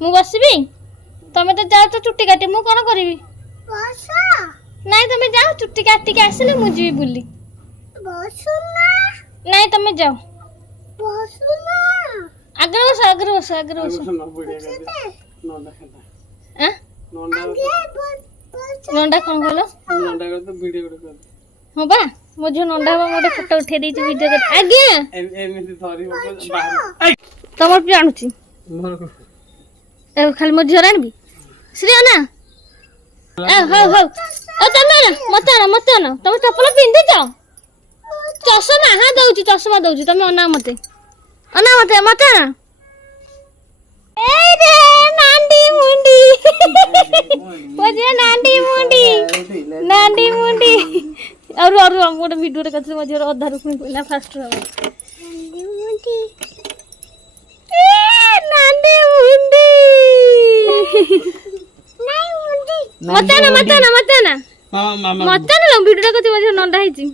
ମୁଁ ବସିବି ତମେ ତ ଯାଅ ତ ଚୁଟି କାଟି ମୁଁ କଣ କରିବି ନାଇଁ ତମେ ଯାଅ ଚୁଟି କାଟିକି ଆସିଲେ ମୁଁ ଯିବି ବୁଲି ନାଇଁ ତମେ ଯାଅ ଆଗରେ ବସ ଆଗରେ ବସ ଆଗରେ ବସ ନଣ୍ଡା କଣ କଲ ହଁ ବା ମୋ ଝିଅ ନଣ୍ଡା ହବା ଗୋଟେ ଫଟୋ ଉଠେଇ ଦେଇଛି ଭିଡିଓ କରି ଆଜ୍ଞା ତମର ବି ଆଣୁଛି ଖାଲି ମୋ ଝିଅର ଆଣିବି ଶ୍ରୀ ନା ହଉ ହଉ ତମେ ମତେ ଆଣ ତମେ ଚପଲ ପିନ୍ଧିଛ ଚଷମା ହଁ ଦଉଛି ଚଷମା ଦଉଛି ତମେ ଅନା ମତେ ମତେ ଆଣ ନାଣ୍ଡି ମୁଣ୍ଡି ନାଣ୍ଡି ମୁଣ୍ଡି ଆଉ ଗୋଟେ ଭିଡିଓରେ କରିଥିଲି ମୋ ଝିଅର ଅଧାରୁ ପୁଣି କହିଲା ଫାଷ୍ଟ ନାଣ୍ଡି ମୁଣ୍ଡି ମତେ ଆଣ ଭିଡିଓଟା କରିଥିଲି ମୋ ଝିଅ ନଣ୍ଡା ହେଇଛି